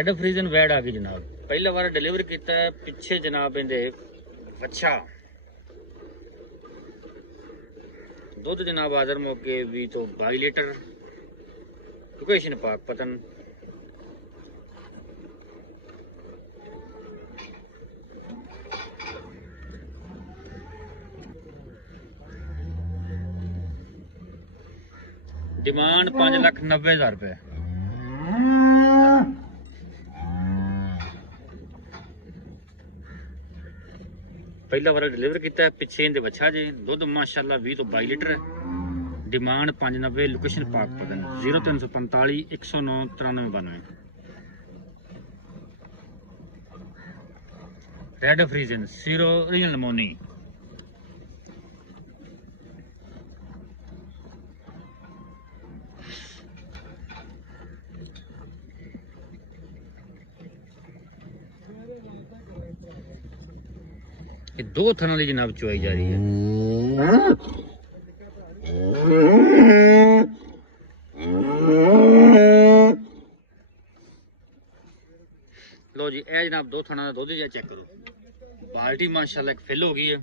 Red फ्रीजन वैड आ गई जनाब, पहला बार डिलीवर किया पिछे जनाब इहदे वच्छा दुध जनाब आदर मौके 20 तो 22 लीटर लोकेशन पाक पतन। डिमांड 5,90,000 रुपए। पहला बार डिलीवर किया पिछे इहदे वच्छा जी दुध माशाअल्लाह 20 तो 22 लीटर। डिमांड 590, लोकेशन पाक पतन 0345 109 9392। Red फ्रीजन sero original Moni. ये 2 थनों की जनाब चुआई जा रही है। लो जी ए जनाब 2 थना का दुध चेक करो, बाल्टी माशाल्लाह एक फिल हो गई है।